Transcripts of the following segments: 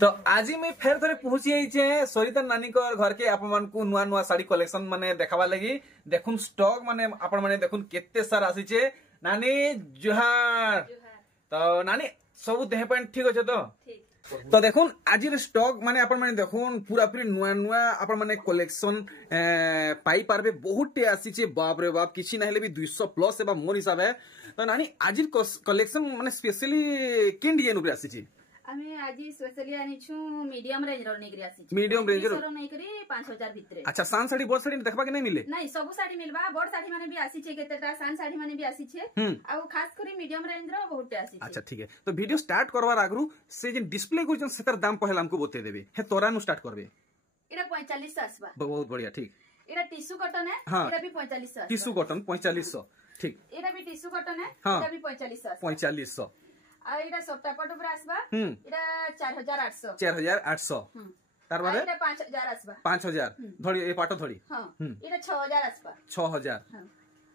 तो आज मैं फेर थोड़े पहुंची जाइए सरिता नानी घर के आपण को नुआ नुआ साड़ी कलेक्शन माने देखावा लगी देखुन स्टॉक माने आपण माने देखुन केते सारा आसीचे नानी जुहार तो नानी सब देह पैन ठीक अच्छे तो देखुन आज स्टॉक माने आपण माने देखुन पूरा पूरी नुआ नुआ आपण माने कलेक्शन पाई पारबे बहुत टे आसीचे बाप रे बाप किछि नहले भी 200 प्लस एबा मोर हिसाब है तो नानी आज कलेक्शन माने स्पेशली किन डिजाइन ऊपर आसीचे आमे आज स्पेशली आनिछु मीडियम रेंज रो नेकरी आसी मीडियम रेंज रो नेकरी 5000 भितरे। अच्छा सान साड़ी बोड साड़ी देखबा के नहीं मिले नहीं सब साड़ी मिलबा बोड साड़ी माने भी आसी छे केतेटा सान साड़ी माने भी आसी छे आ खास करी मीडियम रेंज रो बहुत आसी छे। अच्छा ठीक है तो वीडियो स्टार्ट करवार आगरु से जे डिस्प्ले को सेतर दाम पहला हमको बते देबे हे तोरा नु स्टार्ट करबे एरा 45 आसबा बहुत बढ़िया ठीक एरा टिश्यू कॉटन है हाँ। एरा भी 4500 टिश्यू कॉटन 4500 ठीक एरा भी टिश्यू कॉटन है हाँ। एरा भी 4500 4500 आ एरा सफ्टा पट ऊपर आसबा एरा 4800 4800 तार बारे एरा 5000 आसबा 5000 धड़ी ए पाटो धड़ी हां एरा 6000 आसबा 6000 हां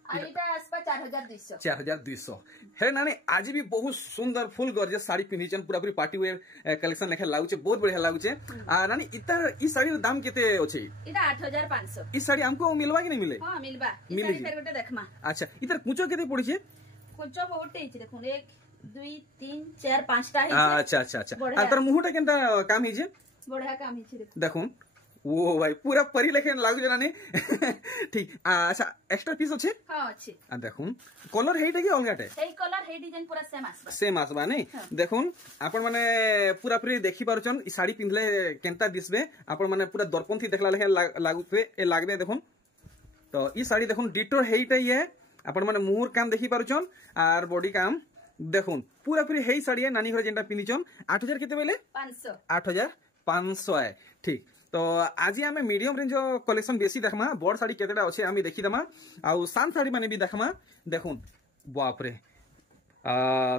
आ एटा आसबा 4200 4200 हे नानी आज भी बहुत सुंदर फुल गॉर्जियस साड़ी पिनिचन पूरा पूरी पार्टी वेयर कलेक्शन लेखे लागुचे बहुत बढ़िया लागुचे आ नानी इतर ई साड़ी रो दाम केते अछि एटा 8500 ई साड़ी हमको मिलवा कि नहीं मिले हां मिलबा ई साड़ी फेर गोटे देखमा। अच्छा इतर कुचो केते पड़ी छे कुचो बहुत टेछि देखुन 1 2 3 4 5 टा है। अच्छा अच्छा अच्छा आ तर मुहुटा केनता काम हिजे बढ़िया काम हिजे देखुन ओ भाई पूरा परी लेखे लागु जनानी ठीक अच्छा एक्स्ट्रा पीस अछि हां अछि आ देखुन कलर हेइटा कि अलगाटे हेइ कलर हेइ डिजाइन पूरा सेम आसबा नहीं देखुन आपण माने पूरा पूरी देखि पारुचन ई साड़ी पिनले केनता दिसबे आपण माने पूरा दर्पण थी देखला लेखे लागुते ए लागबे देखुन तो ई साड़ी देखुन डिटो हेइटा ये आपण माने मुहर काम देखि पारुचन आर बॉडी काम देखुन पूरा पूरी हेई साड़ी नानी घर जेनटा पिनिचन 8000 केते बेले 500 8500 है ठीक तो आज आमे मीडियम रेंज कलेक्शन बेसी देखमा बड़ साड़ी केतेटा अछि आमी देखि दमा आ सान साड़ी माने भी देखमा देखुन बाप रे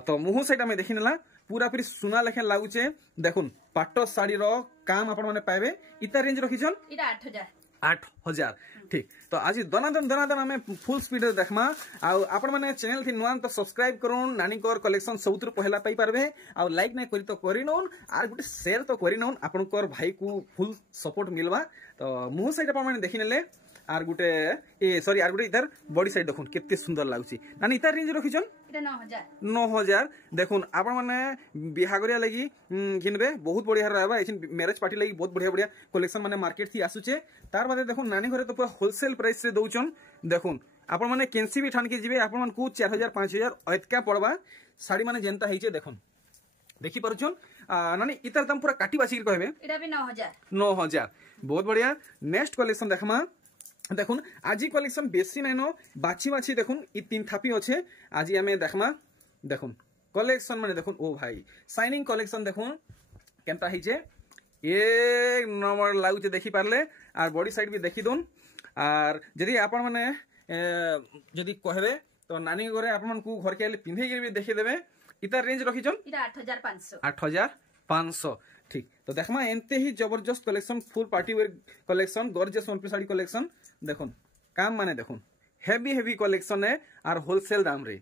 तो मुह सेटा में देखिनला पूरा पूरी सुना लेखे लागुचे देखुन पाटो साड़ी रो काम आपण माने पाइबे इता रेंज रखिछन इटा 8000 8000 ठीक तो आज दनादन आमे फुल स्पीड देखमा आपण माने चैनल थी नुआन तो सब्सक्राइब करूँ नानी कर कलेक्शन सबुतर पहला पाई पारबे आ लाइक नहीं करी तो करी नौन आर गोटे शेयर तो करी नौन आपण कर भाई को फुल सपोर्ट मिलवा तो मुह साइड आपण माने देखि नेले आर गोटे ए सॉरी आर गोटे इधर बॉडी साइड देखुन केते सुंदर लागुची नानी इतार रेंज रखिछन इटा 9000 9000 देखुन आपण माने बिहागरिया लगी किनबे बहुत बढ़िया रहबा एछन मैरिज पार्टी लगी बहुत बढ़िया बढ़िया कलेक्शन माने मार्केट थी आसुचे तार बादे देखुन नानी घरे तो पूरा होलसेल प्राइस रे दउचन देखुन आपण माने केंसी भी ठान के जिवे आपण मान को 4000 5000 एतका पड़बा साड़ी माने जेंता हिचे देखुन देखि पारुचन नानी इतर दाम पूरा काटी बासी कहबे इटा भी 9000 बहुत बढ़िया नेक्स्ट कलेक्शन देखमा देखुन आज कलेक्शन बेसी नाइनो बाछी बाछी देखुन ई तीन थापी अच्छे आज आमे देखमा देखुन कलेक्शन माने देखुन ओ भाई शाइनिंग कलेक्शन देखुन केनता हिचे एक नंबर लागुचे देखि पारले आर बॉडी साइड भी देखि दोन आर जदी आपण माने जदी कहबे तो नानी घरे आपण मन को घर के आले पिंधे के भी देखि देबे इता रेंज रखिजन इटा 8500 8500 ठीक तो देखमा एनते ही जबरदस्त collection full party wear collection gorgeous one piece sari collection देखुन काम माने देखुन हेवी हेवी कलेक्शन है आर होलसेल दाम रे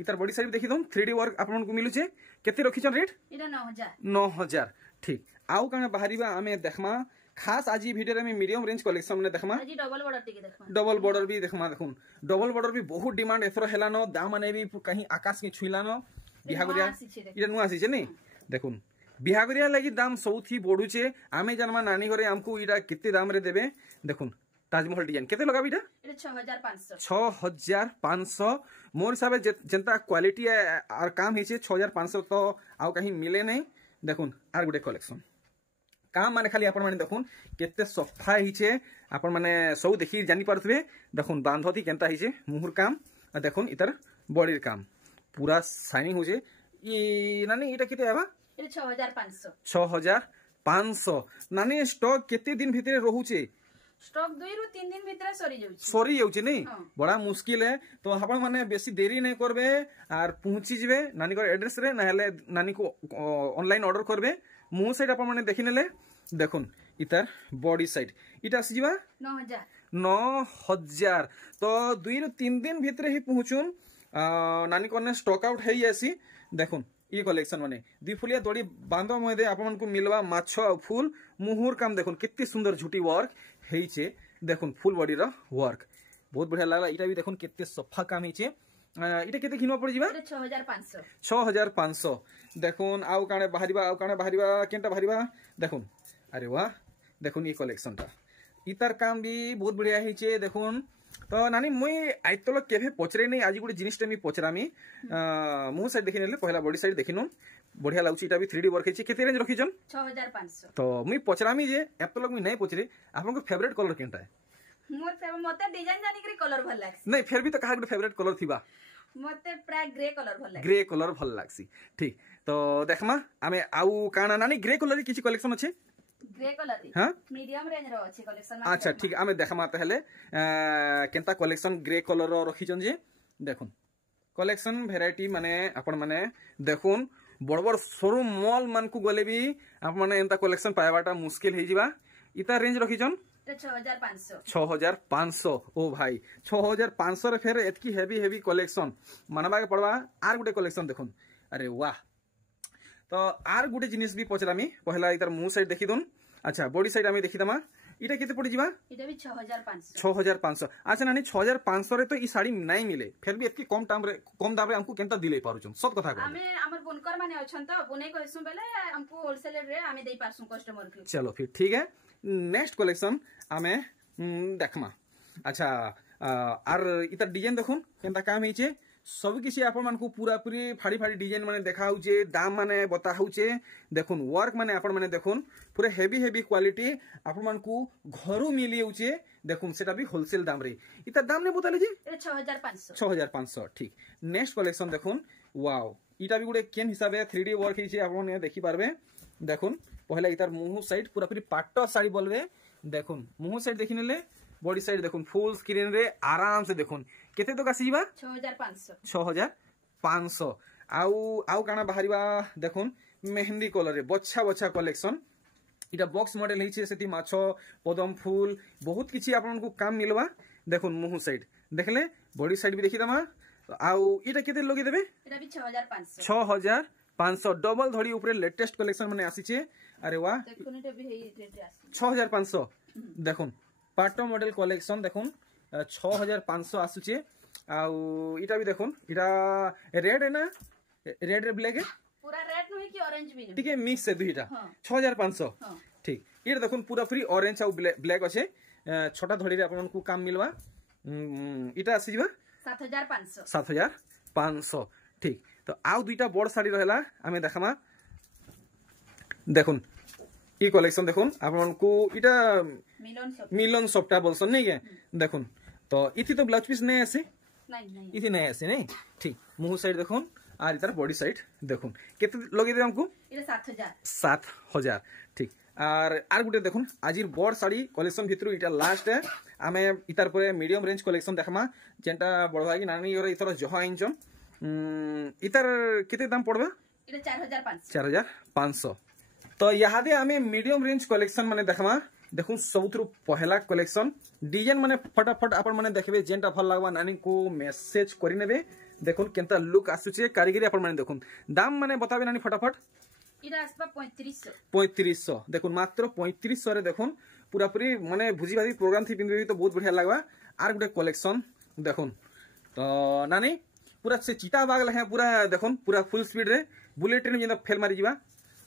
इतर बॉडी साइड देखि दोन 3D वर्क आपन को मिलुचे केते रखिछन रेट इटा 9000 ठीक आउ कामे बाहरीबा आमे देखमा खास आज वीडियो रे में मीडियम रेंज कलेक्शन में देखमा आज डबल बॉर्डर टिके देखमा डबल बॉर्डर भी देखमा देखुन डबल बॉर्डर भी बहुत डिमांड एथरो हेलानो दाम माने भी कहीं आकाश के छुइलानो बिहागरिया इटा नुआ आसी छै नै देखुन बिहागरिया लगी दाम सौथी बढ़ुचे आमे जनमा नानी घरे हमको इटा कितने दाम रे देबे देखुन ताजमहल डिजाइन केते लगा बिटा 6500 मोर हिसाब जनता क्वालिटी आर काम हिचे 6500 तो आउ कहीं मिले नहीं देखुन आर गुटे कलेक्शन काम माने खाली आपण माने देखुन केते सफा हिचे आपण माने सब देखि जानि पारथबे देखुन बांधती केनता हिचे मुहुर काम देखुन इतर बॉडी काम पूरा शाइनिंग होजे ई नानी इटा केते आबा 6500 नानी स्टॉक केते दिन भितरे रहूचे स्टॉक 2 रु 3 दिन भितरे सरी जाउचे नहीं बड़ा मुश्किल है तो आपण माने बेसी देरी नहीं करबे आर पहुंची जिवे नानी को एड्रेस रे नाले नानी को ऑनलाइन ऑर्डर करबे मुह साइड आपण माने देखि नेले देखुन इतर बॉडी साइड इटा आसी जिबा 9000 तो 2 रु 3 दिन भितरे ही पहुंचुन नानी को ने स्टॉक आउट है आसी देखुन ये कलेक्शन माने दुई फुलिया दड़ी बांध मध्य आपन को मिलवा माछ आ फूल मुहुर काम देखुन केते सुंदर झुटी वर्क हेइचे देखुन फुल बॉडी रो वर्क बहुत बढ़िया लागला इटा भी देखुन केते सफा काम हेइचे इटा केते किनवा पड़ जिबा 6500 देखुन आउ काणे बाहरिबा केनटा बाहरिबा देखुन अरे वाह देखुन ये कलेक्शन टा इतार काम भी बहुत बढ़िया हेइचे देखुन तो नानी मुई आइतल केभे पचरे नहीं आज गोटे जिनिसटा मी पचरामी मुह साइड देखि नेले पहला बॉडी साइड देखिनु बढ़िया लाଗୁଛି इटा भी 3D वर्क हेछि केते रेंज रखिजन 6500 तो मुई पचरामी जे एतलक मुई नहीं पचरे आपन को फेवरेट कलर केनटा है मोर फेवरेट मते डिजाइन जानि के कलर भल लागसी नहीं फिर भी तो कहा गोटे फेवरेट कलर थिबा मते प्राय ग्रे कलर भल लागसी ग्रे कलर भल लागसी ठीक तो देखमा आमे आउ काना नानी ग्रे कलर री किछि कलेक्शन अछि ग्रे कलर री हां मीडियम रेंज रो अछि कलेक्शन अच्छा ठीक आमे देखमा तहले केनता कलेक्शन ग्रे कलर रो रखिजन जे देखुन कलेक्शन वेराइटी माने आपण माने देखुन बड़ बड़ शोरूम मॉल मान को गले भी आप माने एंता कलेक्शन पाइबाटा मुश्किल हे जिबा इता रेंज रखिजन 6500 ओ भाई 6500 रे फेर एतकी हेवी कलेक्शन मानबा के पड़वा आर गुटे कलेक्शन देखुन अरे वाह तो आर गुटे जिनिस भी पचरामी पहला इतार मुंह साइड देखि दोन अच्छा बॉडी साइड आमे देखि दमा इटा केते पड़ी जिबा इटा भी 6500 अच्छा नानी 6500 रे तो ई साड़ी नहीं मिले फिर भी एतकी कम दाम रे हमको केनता दिले पारुछन सब कथा को हमें हमर बुनकर माने अछन त बुनै कहसु बेले हमको होलसेल रे हमें देई पारसु कस्टमर के चलो फिर ठीक है नेक्स्ट कलेक्शन आमे देखमा अच्छा आर इता डिजाइन देखुन केनता काम हेचे सब किसी आपण मान को पूरा पूरी फाड़ी फाड़ी डिजाइन माने देखा होचे दाम माने बता होचे देखुन वर्क माने आपण माने देखुन पूरे हेवी क्वालिटी आपण मान को घरु मिली होचे देखुन सेटा भी होलसेल दाम रे इता दाम ने बताले जी 6500 ठीक नेक्स्ट कलेक्शन देखुन वाओ इटा भी गुडे केन हिसाबे 3D वर्क हिचे आपण देखि पारबे देखुन पहला इतार मुंह साइड पूरा पूरी पाट साड़ी बोलबे देखुन मुंह साइड देखि नेले बॉडी साइड देखुन फुल स्क्रीन रे आराम से देखुन केते तो कासी जीवा 6500 आउ काना बाहरिबा देखुन मेहंदी कलर रे बच्छा कलेक्शन इटा बॉक्स मॉडल हिचे सेति माछो पदम फूल बहुत किछि आपन को काम मिलवा देखुन मुंह साइड देखले बॉडी साइड भी देखि दमा आउ इटा केते लगे देबे इटा भी 6500 डबल धड़ी ऊपर लेटेस्ट कलेक्शन माने आसीचे अरे वाह देखुन इटा भी हेई रेट आसी 6500 देखुन पाटो मॉडल कलेक्शन देखुन 6500 आसुचे आउ इटा भी देखुन इटा रेड है ना रेड रे ब्लैक है पूरा रेड नहीं कि ऑरेंज भी नहीं ठीक है मिक्स है दुईटा 6500 ठीक ये देखुन पूरा फ्री ऑरेंज आउ ब्लैक अच्छे छोटा धड़ी रे आपन को काम मिलवा इटा आसी जीवा 7500 ठीक तो आउ दुईटा बड़ साड़ी रहला हमें देखमा देखुन ये कलेक्शन देखुन आपन को इटा मिलन सॉफ्टा बोलसन नहीं के देखुन तो इथि तो ब्लाउज पीस नहीं आसे नहीं इथि नहीं आसे नहीं ठीक मुंह साइड देखुन आर इधर बॉडी साइड देखुन केते लगे दे हमको इटा 7000 ठीक आर गुटे देखुन आजिर बड़ साड़ी कलेक्शन भितरु इटा लास्ट है आमे इतार परे मीडियम रेंज कलेक्शन देखमा जेंटा बड़ भाई नानी और इतर जहा इंचन इतार केते दाम पड़बा इटा 4500 तो यहादे आमे मीडियम रेंज कलेक्शन माने देखमा देखुन सबुथरु पहला कलेक्शन डिजाइन माने फटाफट आपण माने देखबे जेंटा भल लागबा नानी को मेसेज करि नेबे देखुन केनता लुक आसुचे कारीगरी आपण माने देखुन दाम माने बताबे नानी फटाफट इरा आसबा 3500 देखुन मात्र 3500 रे देखुन पूरा पूरी माने भुजी भाजी प्रोग्राम थी पिनबे तो बहुत बढ़िया लागबा आर गुटे कलेक्शन देखुन तो नानी पूरा से चिता बाग लहे पूरा देखुन पूरा फुल स्पीड रे बुलेट ट्रेन जेंता फेल मारी जीवा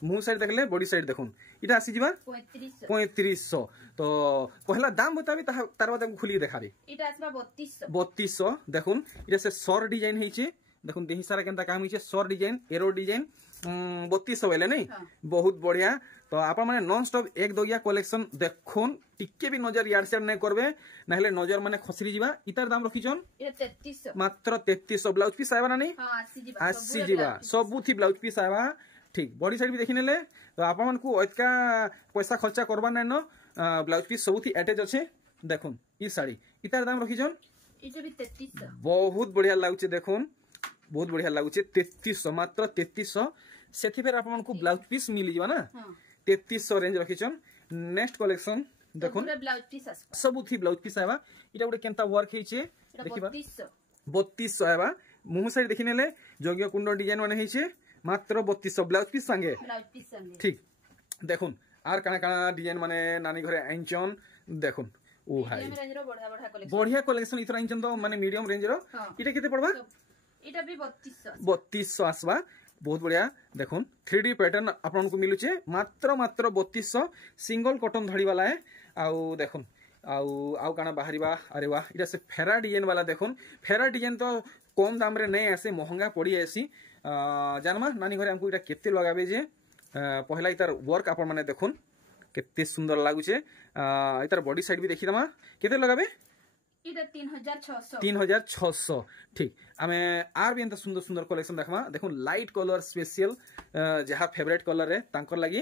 मुंह साइड देखले बॉडी साइड देखुन इटा आसी जीवा 3500 तो पहला दाम बताबी तार बाद हम खुली देखाबी इटा आसबा 3200 देखुन इटा से सर डिजाइन हेचे देखुन देही सारा केनता काम हेचे सर डिजाइन एरो डिजाइन 3200 वेले नहीं बहुत बढ़िया तो आपण माने नॉन स्टॉप एक दोगिया कलेक्शन देखुन टिके भी नजर यार शेयर नहीं करबे नहले नजर माने खसरी जीवा इतार दाम रखिजन इटा 3300 मात्र 3300 ब्लाउज पीस आइबा ना नहीं हां आसी जीवा सबुथी ब्लाउज पीस आइबा ठीक बॉडी साइड भी देखि नेले तो आपण मन को ओतका पैसा खर्चा करबा नै न ब्लाउज पीस सबुथी अटैच अछि देखुन ई साड़ी इतार दाम रखिजन इटा भी 3300 बहुत बढ़िया लागुचे देखुन बहुत बढ़िया लागुचे 3300 मात्र 3300 सेथि फेर आपण को ब्लाउज पीस मिली जवा ना 3300 रेंज रखिजन नेक्स्ट कलेक्शन देखुन ब्लाउज पीस सबुथी ब्लाउज पीस आबा इटा गुटे केनता वर्क हेचे देखिबा 3200 आबा मुंह साइड देखि नेले जोगियो कुंड डिजाइन माने हेचे मात्र 3200 ब्लाउज पीस संगे ब्लाउज पीस संगे ठीक देखुन आर काना काना डिजाइन माने नानी घरे आइचन देखुन ओ भाई मीडियम रेंज रो कलेक्शन बढ़िया कलेक्शन इथरा आइचन तो माने मीडियम रेंज रो इटा केते पड़बा इटा भी 3200 3200 आसबा बहुत बढ़िया देखुन 3D पैटर्न आपन को मिलुचे मात्र मात्र 3200 सिंगल कॉटन धड़ी वाला है आउ देखुन आउ काना बाहरिबा अरे वाह इटा से फेरा डिजाइन वाला देखुन फेरा डिजाइन तो कम दाम रे नहीं आसे महंगा पड़ी आसी जानमा नानी घरे हमको इटा केते लगाबे जे पहला इतार वर्क आपण माने देखुन केते सुंदर लागुचे इतार बॉडी साइड भी देखि दमा केते लगाबे इटा 3600 3600 ठीक आमे आर भी एंता सुंदर सुंदर कलेक्शन देखमा देखुन लाइट कलर स्पेशल जहा फेवरेट कलर रे तांकर लागि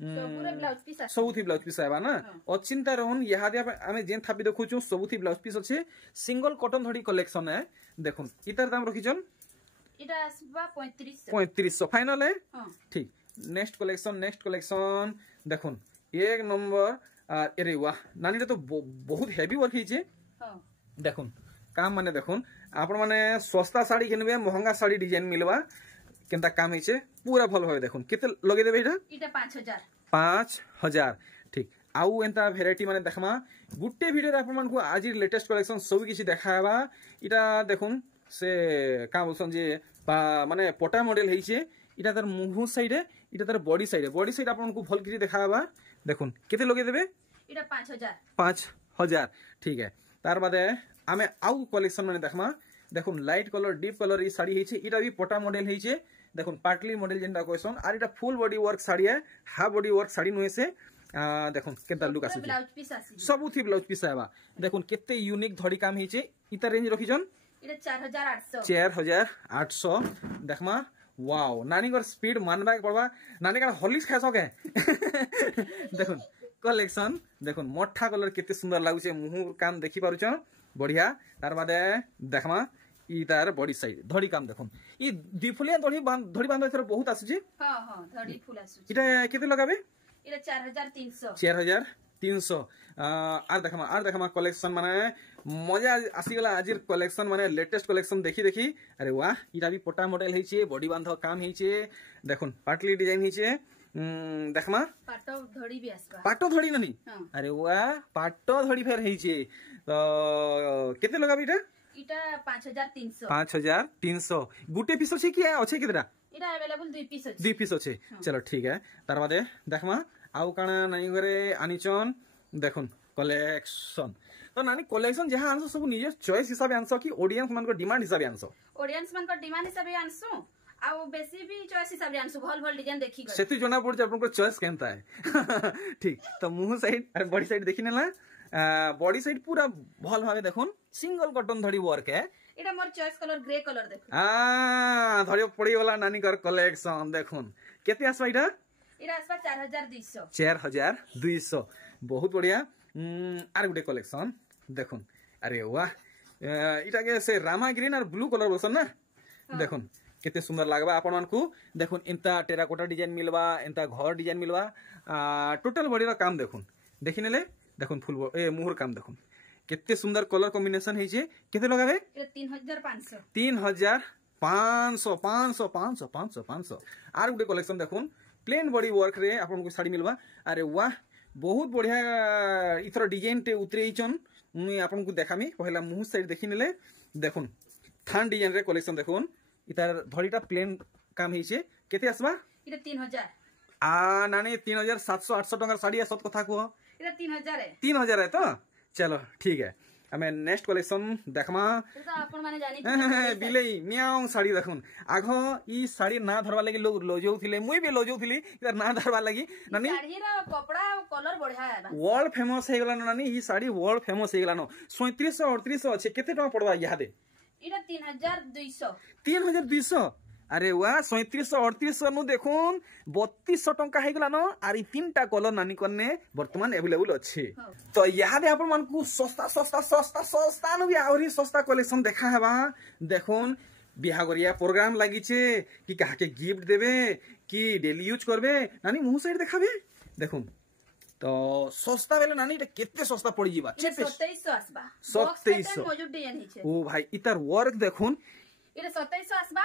सबुथी ब्लाउज पीस आबा ना अचिंता रहन यहादे आमे जेन थापी देखुछु सबुथी ब्लाउज पीस अछि सिंगल कॉटन धड़ी कलेक्शन है देखुन इतार दाम रखिजन इटा आसबा 3500 फाइनल है ठीक नेक्स्ट कलेक्शन देखुन एक नंबर अरे वाह नानी रे तो बहुत हेवी वर्क हिचे देखुन काम माने देखुन आपण माने सस्ता साड़ी किनबे महंगा साड़ी डिजाइन मिलबा केनता काम हिचे पूरा भल होय देखुन केते लगे देबे इटा 5000 ठीक आउ एंता वेराइटी माने देखमा गुट्टे वीडियो रे आपण मानकु आज लेटेस्ट कलेक्शन सब किछि देखाबा इटा देखुन से का बोलसन जे माने पटा मॉडल हिचे इटा तार मुंह साइड है इटा तार बॉडी साइड आपन को भल किछि देखाबा देखुन केते लगे देबे इटा 5000 ठीक है तार बादे आमे आउ कलेक्शन माने देखमा देखुन लाइट कलर डीप कलर ई साड़ी हिचे इटा भी पटा मॉडल हिचे देखुन पार्टली मॉडल जेंटा क्वेश्चन आर इटा फुल बॉडी वर्क साड़ी है हाफ बॉडी वर्क साड़ी नुहे से देखुन केता लुक आसी सबुथी ब्लाउज पीस आबा देखुन केते यूनिक धड़ी काम हिचे इता रेंज रखिजन इटा 4800 देखमा वाओ नानी कर स्पीड मानबा पड़वा नानी का हॉर्लिक्स खाए सके देखुन कलेक्शन देखुन मोठा कलर केते सुंदर लागुचे मुंह काम देखि पारुछ बढ़िया तार बादे देखमा ई तार बॉडी साइड धड़ी काम देखुन ई दिफुलिया धड़ी बांध एथर बहुत आसुची धड़ी फुल आसुची इटा केते लगाबे इटा 4300 आर देखमा कलेक्शन माने मजा आसी गला आजिर कलेक्शन माने लेटेस्ट कलेक्शन देखि अरे वाह इटा भी पटा मॉडल हिचे बॉडी बांध काम हिचे देखुन पाटली डिजाइन हिचे देखमा पाटो धड़ी ननी अरे वाह पाटो धड़ी फेर हिचे तो केते लगाबी इटा 5300 गुटे पीस अछि कि अछि केतरा इटा अवेलेबल 2 पीस अछि चलो ठीक है तार बादे देखमा आउ काना नानी घरे आनिचन देखुन कलेक्शन तो नानी कलेक्शन जहां आनसो सब निजे चॉइस हिसाब आनसो कि ऑडियंस मान को डिमांड हिसाब आनसो ऑडियंस मान को डिमांड हिसाब आनसो आउ बेसी भी चॉइस हिसाब आनसो भल डिजाइन देखि गयो सेति जोना पड़ आपन को चॉइस केनता है ठीक तो मुंह साइड और बॉडी साइड देखि नेला बॉडी साइड पूरा भल भाबे देखुन सिंगल कॉटन धड़ी वर्क है एटा मोर चॉइस कलर ग्रे कलर देखुन धड़ी पड़ी वाला नानी कर कलेक्शन देखुन केते आसबा इटा आसबा 4200 बहुत बढ़िया आर गुटे कलेक्शन देखुन अरे वाह इटा के से रामा ग्रीन और ब्लू कलर बोसन ना देखुन केते सुंदर लागबा आपन मानकु देखुन इंता टेराकोटा डिजाइन मिलबा इंता घर डिजाइन मिलबा टोटल बॉडी रा काम देखुन देखि नेले देखुन फुल मुहर काम देखुन केते सुंदर कलर कॉम्बिनेशन हिचे केते लगाबे 3500 आर गुटे कलेक्शन देखुन प्लेन बॉडी वर्क रे आपन को साड़ी मिलबा अरे वाह बहुत बढ़िया इथर डिजाइन टे उतरेइचन मुई आपन को देखामी पहला मुंह साइड देखि नेले देखुन थान डिजाइन रे कलेक्शन देखुन इतार धड़ीटा प्लेन काम हिचे केते आसबा इटा 3000 नानी 3700-800 टंका साड़ी सत कथा को इटा 3000 है तो चलो ठीक है हमें नेक्स्ट कलेक्शन देखमा तो आपन माने जानी बिलेई मियाओ साड़ी देखुन आगो ई साड़ी ना धरवा लागि लोग लोजौथिले मुई भी लोजौथिली इधर ना धरवा लागि नानी साड़ी रा कपड़ा और कलर बढ़िया है वर्ल्ड फेमस हे गला नानी ई साड़ी वर्ल्ड फेमस हे गला नो 3700-3800 अछि केते टका पड़वा यादे इटा 3200 अरे वाह 3700-3800 नु देखुन 3200 टंका हे गला न आर ई तीनटा कलर नानी कने वर्तमान अवेलेबल अछि तो यादे आपन मन को सस्ता नु भी आउरी सस्ता कलेक्शन देखा हेबा देखुन बिहागरिया प्रोग्राम लागिचे कि काहा के गिफ्ट देबे कि डेली यूज करबे नानी मुंह साइड देखाबे देखुन तो सस्ता बेले नानी केते सस्ता पड़ी जीवा 2700 आसबा 2700 मौजूद डिजाइन हिचे ओ भाई इतार वर्क देखुन इरे 2700 आसबा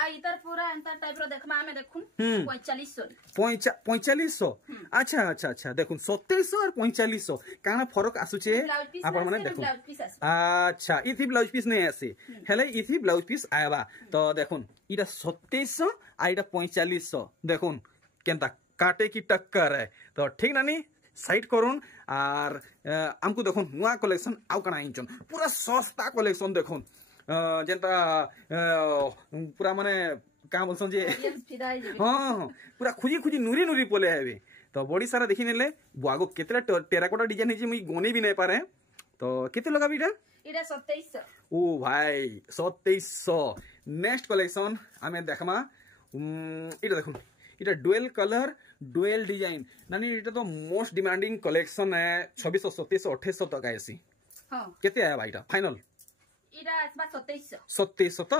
आ इतर पूरा एंता टाइप रो देखमा हमें देखुन 4500 4500 अच्छा अच्छा अच्छा देखुन 2700 और 4500 काना फरक आसुचे आपण माने देखुन अच्छा इथि ब्लाउज पीस नहीं आसे हेले इथि ब्लाउज पीस आयबा तो देखुन इटा 2700 आ इटा 4500 देखुन केनता काटे की टक्कर है तो ठीक नानी साइड करुन और हमको देखुन नुआ कलेक्शन आउ कना इंचन पूरा सस्ता कलेक्शन देखुन जेंता पूरा माने का बोलसन जे हां पूरा खुजी खुजी नुरी नुरी पोले हेबे तो बड़ी सारा देखि नेले बुआगो केतरा टेराकोटा डिजाइन हिची मुई गोनी भी नहीं पारे तो केते लगा बिटा इरा 2700 ओ भाई 2700 नेक्स्ट कलेक्शन हमें देखमा इटा देखुन इटा डुअल कलर डुअल डिजाइन नानी इटा तो मोस्ट डिमांडिंग कलेक्शन है 2600 2700 2800 तक आएसी हां केते आया भाईटा फाइनल इरा आसबा 2700 तो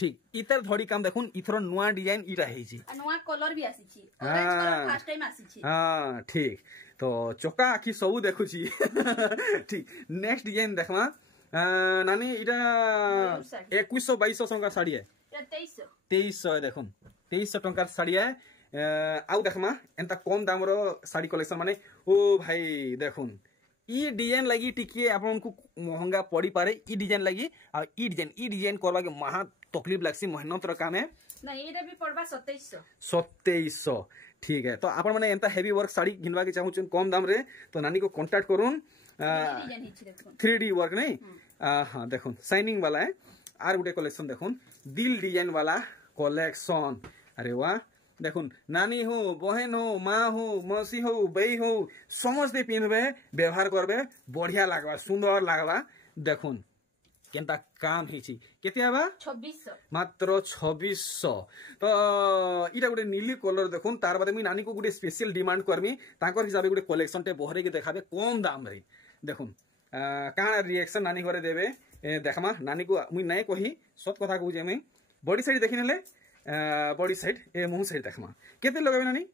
ठीक इतर धड़ी काम देखुन इथरो नुआ डिजाइन इरा हेची नुआ कलर भी आसी छी ऑरेंज कलर फर्स्ट टाइम आसी छी हां ठीक तो चोका आखी सब देखु छी ठीक नेक्स्ट डिजाइन देखमा नानी इरा 2100 2200 टंका साड़ी है 2300 देखुन 2300 टंका साड़ी है आउ देखमा एंता कम दाम रो साड़ी कलेक्शन माने ओ भाई देखुन ई डिजाइन लगी टिके आपन को महंगा पड़ी पारे ई डिजाइन लगी आ ई डिजाइन करबा के महा तकलीफ लागसी मेहनत रो काम है नहीं एटा भी पड़बा 2700 ठीक है तो आपन माने एंता हेवी वर्क साड़ी घिनवा के चाहू छन कम दाम रे तो नानी को कांटेक्ट करूं 3D वर्क नहीं हां देखुन शाइनिंग वाला है आर गुटे कलेक्शन देखुन दिल डिजाइन वाला कलेक्शन अरे वाह देखुन नानी हो बहन हो माँ हो मौसी हो बई हो समझते पिंधबे व्यवहार करबे बढ़िया लागबा सुंदर लागबा देखुन केनता काम हिची केते आबा 2600 मात्र 2600 तो इटा गुटे नीली कलर देखुन तार बादे मी नानी को गुटे स्पेशल डिमांड करमी ताकर हिसाबे गुटे कलेक्शन टे बहरे के देखाबे कम दाम रे देखुन काना रिएक्शन नानी घरे देबे देखमा नानी को मुई नै कही सत कथा कहू जे मैं बॉडी साइड देखि नेले बॉडी साइड ए मुंह साइड देखमा केते लगाबे नानी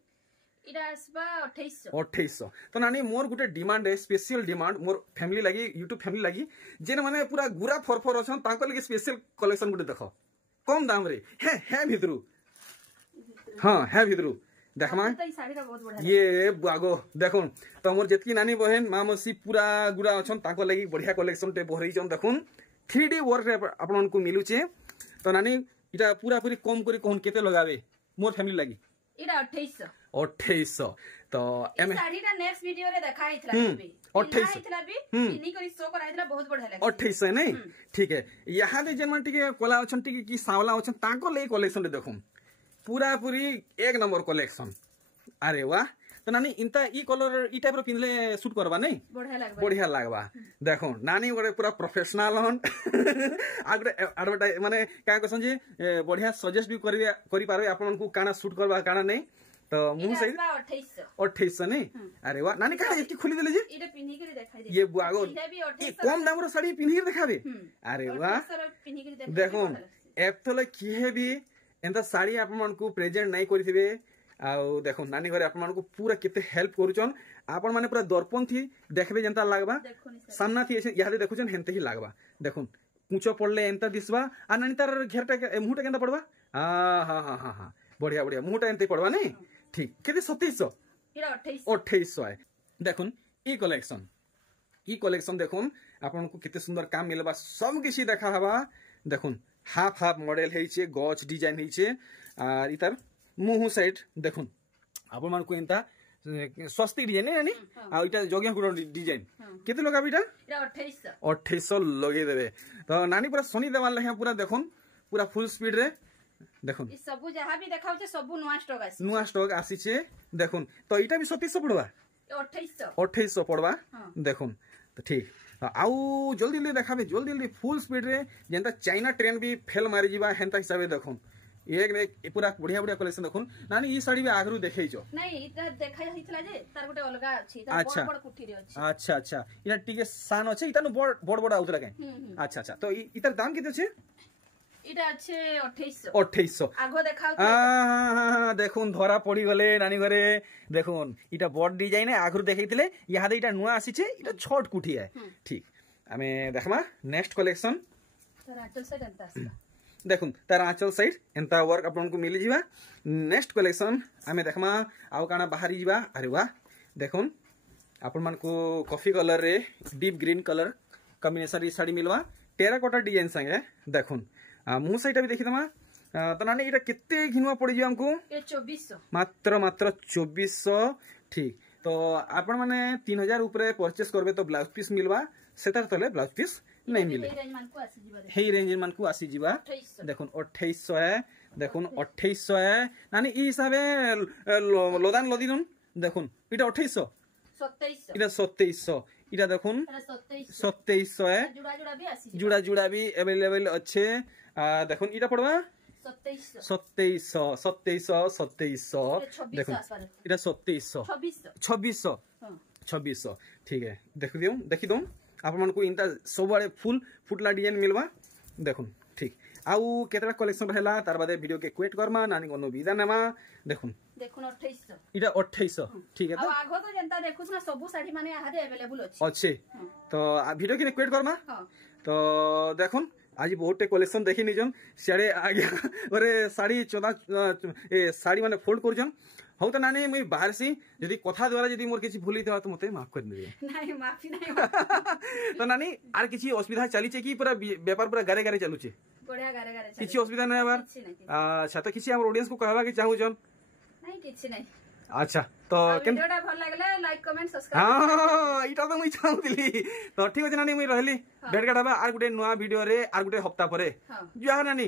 इरा आसबा 2800 तो नानी मोर गुटे डिमांड है स्पेशल डिमांड मोर फैमिली लगी यूट्यूब फैमिली लगी जेन माने पूरा गुरा फरफर अछन ताको लगी स्पेशल कलेक्शन गुटे देखो कम दाम रे है भितरु हां है भितरु देखमा ये बागो देखुन तो मोर जेतकी नानी बहन माँ मौसी पूरा गुरा अछन ताको लगी बढ़िया कलेक्शन टे बहरई छन देखुन 3D वर्क रे आपन को मिलुचे तो नानी इटा पूरा पूरी कम करी कोन केते लगाबे मोर फैमिली लगी इरा 2800 तो एम साड़ीटा नेक्स्ट वीडियो रे देखाइतला भी 2800 भी इनी करी शो कराइतला बहुत बढ़िया लागे 2800 नहीं ठीक है यहां दे जन टिके कोला अछन टिके की सावला अछन ताको ले कलेक्शन देखुम पूरा पूरी एक नंबर कलेक्शन अरे वाह तो नानी इंता ई कलर ई टाइप रो पिनले शूट करबा नहीं बढ़िया लागबा देखो नानी गोटे पूरा प्रोफेशनल हन आगरे एडवर्टाइज माने का कहसन जे बढ़िया सजेस्ट भी करि पारबे आपन को काना शूट करबा काना नहीं तो मुंह सही 2800 नहीं अरे वाह नानी का एक खोली देले जे इडे पिन्ही के देखाई दे ये बुआगो ई कम दाम रो साड़ी पिन्ही के देखाबे अरे वाह देखो एतले किहे भी एंता साड़ी आपन को प्रेजेंट नहीं करिथिबे आउ देखो नानी घरे आपन को पूरा केते हेल्प करूचन आपन माने पूरा दर्पण थी देखबे जनता लागबा सामना थी यादे देखुचन हेनते ही लागबा देखुन कुचो पड़ले एंता दिसबा आ नानी तार घेरटा मुहटा केंता पड़बा हां हां हां हां बढ़िया बढ़िया मुहटा एंते पड़बा नहीं ठीक केते 2700 इरा 2800 है देखुन ई कलेक्शन देखुन आपन को केते सुंदर काम मिलबा सब किछि देखा हबा देखुन हाफ हाफ मॉडल हेइछे गच डिजाइन हेइछे आर इतार मुंह साइड देखुन आपन मान को एंता सस्ती डिजाइन नहीं आ इटा जोगिया गुडो डिजाइन केते लगा बिटा इरा 2800 लगे देबे तो नानी पूरा सोनी देवाल लहे पूरा देखुन पूरा फुल स्पीड रे देखुन ई सब जहां भी देखाउ छे सब नुवा स्टॉक आसी छे देखुन तो इटा भी 2700 पड़वा 2800 पड़वा देखुन तो ठीक आउ जल्दी जल्दी देखाबे जल्दी फुल स्पीड रे जेंता चाइना ट्रेन भी फेल मारी जीवा हेंता हिसाबे देखुन एक पूरा बढ़िया बढ़िया कलेक्शन देखुन नानी ई साड़ी भी आगरु देखै छ नहीं इता देखाइ हितला जे तार गुटे अलगा अछि तार बड़ बड़ कुठी रे अछि अच्छा अच्छा इना टिके सान अछि इता बड़ बड़ आउतला के अच्छा अच्छा तो इतार दाम केते छै इटा আছে 2800 आगो देखाउ हां देखुन धरा पड़ी गले नानी घरे देखुन इटा बड़ डिजाइन है आगरु देखैतिले यहा दे इटा नुआ आसी छै इटा छोट कुठी है ठीक हमें देखमा नेक्स्ट कलेक्शन तो राटल से गंता देखुन तार आंचल साइड एंता वर्क आपन को मिली जीवा नेक्स्ट कलेक्शन आमे देखमा आउ काना बाहरी जीवा अरे वाह देखुन आपन मन को कॉफी कलर रे डीप ग्रीन कलर कॉम्बिनेशन री साड़ी मिलवा टेराकोटा डिजाइन संगे देखुन मु साइड भी देखि दमा तो नानी इटा कितने घिनवा पड़ी जी हमको ये 2400 मात्र मात्र 2400 ठीक तो आपण माने 3000 ऊपर परचेस करबे तो ब्लाउज पीस मिलवा सेतार तले ब्लाउज पीस नहीं मिले हे रेंज मान को आसी जीवा देखुन 2800 है देखुन 2800 है नानी ई हिसाबे लोदान लदिनुन देखुन इटा 2800 2700 इटा 2700 इटा देखुन 2700 है जुड़ा जुड़ा भी अवेलेबल अच्छे देखुन इटा पड़वा 2700 देखो इटा 2600 ठीक है देखी दो आप मन को इनता सब आड़े फुल फुटला डिजाइन मिलवा देखुन ठीक आउ केतरा कलेक्शन रहला तार बादे वीडियो के क्वेट करमा नानी को विदा नेमा देखुन 2800 इटा 2800 ठीक है तो आगो तो जनता देखुस ना सब साड़ी माने आहादे अवेलेबल अछि अच्छे तो वीडियो के क्वेट करमा तो देखुन आज बहुत कलेक्शन देखी निजन सियाड़े आगे अरे साड़ी 14 साड़ी माने फोल्ड करजन हौ तो नानी मुई बाहर सी यदि कथा द्वारा यदि मोर किछि भूली देवा तो मते माफ कर दिए नहीं माफी नहीं तो नानी आर किछि असुविधा चली छे कि पूरा व्यापार पूरा गारे गारे चलु छे बढ़िया गारे गारे किछि असुविधा नै आबार अच्छा तो किछि हमर ऑडियंस को कहबा के चाहू जन नहीं किछि नहीं अच्छा तो वीडियोटा भल लागले लाइक कमेंट सब्सक्राइब हां इटा तो मुई चाहूतिली तो ठीक अछि नानी मुई रहली भेट गाडबा आर गुटे नवा वीडियो रे आर गुटे हफ्ता परे जुहा नानी